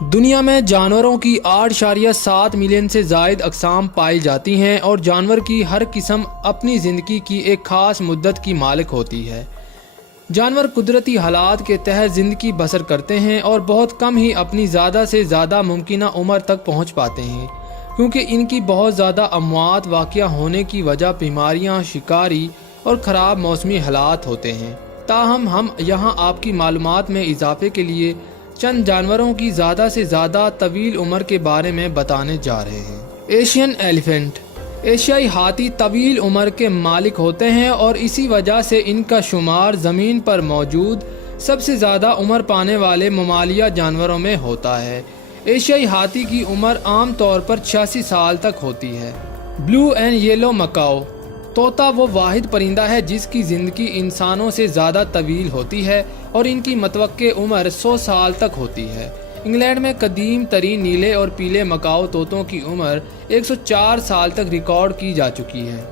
دنیا میں جانوروں کی 8.7 ملین سے زائد اقسام پائی جاتی ہیں اور جانور کی ہر قسم اپنی زندگی کی ایک خاص مدت کی مالک ہوتی ہے۔ جانور قدرتی حالات کے تحت زندگی بسر کرتے ہیں اور بہت کم ہی اپنی زیادہ سے زیادہ ممکنہ عمر تک پہنچ پاتے ہیں، کیونکہ ان کی بہت زیادہ اموات واقع ہونے کی وجہ بیماریاں، شکاری اور خراب موسمی حالات ہوتے ہیں۔ تاہم ہم یہاں آپ کی معلومات میں اضافے کے لیے چند جانوروں کی زیادہ سے زیادہ طویل عمر کے بارے میں بتانے جا رہے ہیں۔ Asian elephant. ایشیائی ہاتھی طویل عمر کے مالک ہوتے ہیں اور اسی وجہ سے ان کا شمار زمین پر موجود سب سے زیادہ عمر پانے والے ممالیہ جانوروں میں ہوتا ہے۔ ایشیائی ہاتھی کی عمر عام طور پر 86 سال تک ہوتی ہے۔ بلو اینڈ یلو مکاؤ۔ طوطا وہ واحد پرندہ ہے جس کی زندگی انسانوں سے زیادہ طویل ہوتی ہے اور ان کی متوقع عمر 100 سال تک ہوتی ہے۔ انگلینڈ میں قدیم ترین نیلے اور پیلے مکاؤ طوطوں کی عمر 104 سال تک ریکارڈ کی جا چکی ہے۔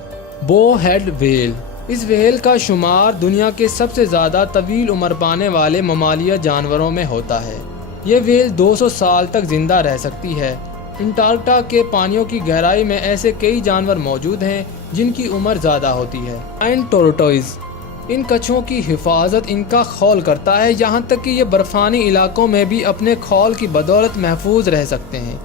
بو ہیڈ ویل۔ اس ویل کا شمار دنیا کے سب سے زیادہ طویل عمر پانے والے ممالیہ جانوروں میں ہوتا ہے۔ یہ ویل 200 سال تک زندہ رہ سکتی ہے۔ انٹارکٹیکا کے پانیوں کی گہرائی میں ایسے کئی جانور موجود ہیں جن کی عمر زیادہ ہوتی ہے۔ جائنٹ ٹورٹوئز۔ ان کچھووں کی حفاظت ان کا خول کرتا ہے، یہاں تک کہ یہ برفانی علاقوں میں بھی اپنے خول کی بدولت محفوظ رہ سکتے ہیں۔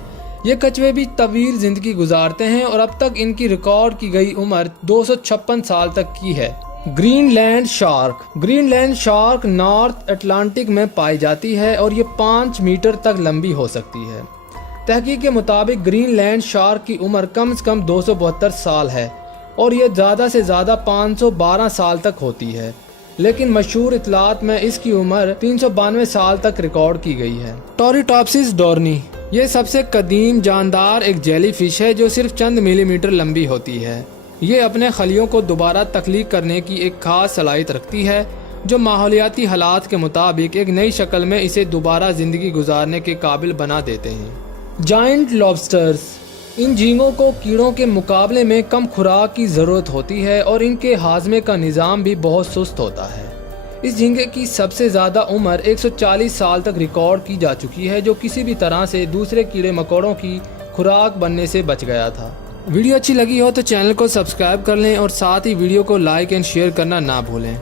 یہ کچھوے بھی طویل زندگی گزارتے ہیں اور اب تک ان کی ریکارڈ کی گئی عمر 256 سال تک کی ہے۔ Greenland shark. Greenland shark North Atlantic میں پائی جاتی ہے اور یہ 5 میٹر تک لمبی ہو سکتی ہے۔ تحقیق کے مطابق گرین لینڈ شارک کی عمر کم از کم 272 سال ہے اور یہ زیادہ سے زیادہ 512 سال تک ہوتی ہے، لیکن مشہور اطلاعات میں اس کی عمر 392 سال تک ریکارڈ کی گئی ہے۔ ٹوریٹاپسس ڈورنی۔ یہ سب سے قدیم جاندار ایک جیلی فش ہے جو صرف چند ملی میٹر لمبی ہوتی ہے۔ یہ اپنے خلیوں کو دوبارہ تخلیق کرنے کی ایک خاص صلاحیت رکھتی ہے جو ماحولیاتی حالات کے مطابق ایک نئی شکل میں اسے دوبارہ زندگی گزارنے کے قابل بنا دیتے ہیں۔ جائنٹ لابسٹرز۔ ان جھینگوں کو کیڑوں کے مقابلے میں کم خوراک کی ضرورت ہوتی ہے اور ان کے ہاضمے کا نظام بھی بہت سست ہوتا ہے۔ اس جھینگے کی سب سے زیادہ عمر 140 سال تک ریکارڈ کی جا چکی ہے جو کسی بھی طرح سے دوسرے کیڑے مکوڑوں کی خوراک بننے سے بچ گیا تھا۔ ویڈیو اچھی لگی ہو تو چینل کو سبسکرائب کر لیں اور ساتھ ہی ویڈیو کو لائک اینڈ شیئر کرنا نہ بھولیں۔